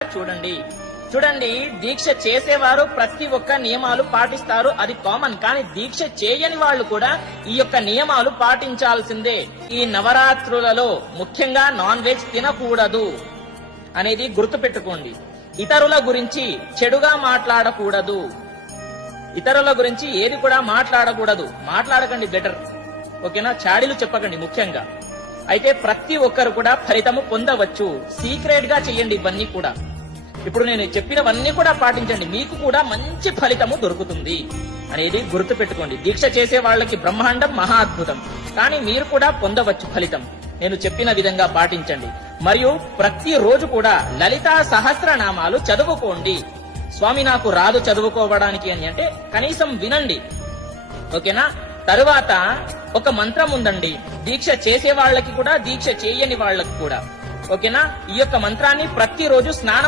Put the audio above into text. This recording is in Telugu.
చూడండి చూడండి దీక్ష చేసేవారు ప్రతి ఒక్క నియమాలు పాటిస్తారు, అది కామన్. కానీ దీక్ష చేయని వాళ్ళు కూడా ఈ యొక్క నియమాలు పాటించాల్సిందే. ఈ నవరాత్రులలో ముఖ్యంగా నాన్ వెజ్ తినకూడదు అనేది గుర్తుపెట్టుకోండి. ఇతరుల గురించి చెడుగా మాట్లాడకూడదు, ఇతరుల గురించి ఏది కూడా మాట్లాడకూడదు. మాట్లాడకండి, బెటర్, ఓకేనా? చాడీలు చెప్పకండి ముఖ్యంగా. అయితే ప్రతి ఒక్కరు కూడా ఫలితము పొందవచ్చు. సీక్రెట్ గా చెయ్యండి ఇవన్నీ కూడా. ఇప్పుడు నేను చెప్పినవన్నీ కూడా పాటించండి, మీకు కూడా మంచి ఫలితము దొరుకుతుంది అనేది గుర్తు పెట్టుకోండి. దీక్ష చేసే వాళ్ళకి బ్రహ్మాండం మహా అద్భుతం, కానీ మీరు కూడా పొందవచ్చు ఫలితం. నేను చెప్పిన విధంగా పాటించండి. మరియు ప్రతి రోజు కూడా లలితా సహస్రనామాలు చదువుకోండి. స్వామి నాకు రాదు చదువుకోవడానికి అని అంటే కనీసం వినండి, ఓకేనా? తరువాత ఒక మంత్రం ఉందండి, దీక్ష చేసే వాళ్ళకి కూడా దీక్ష చేయని వాళ్ళకి కూడా, ఓకేనా? ఈ యొక్క మంత్రాన్ని ప్రతిరోజు స్నానం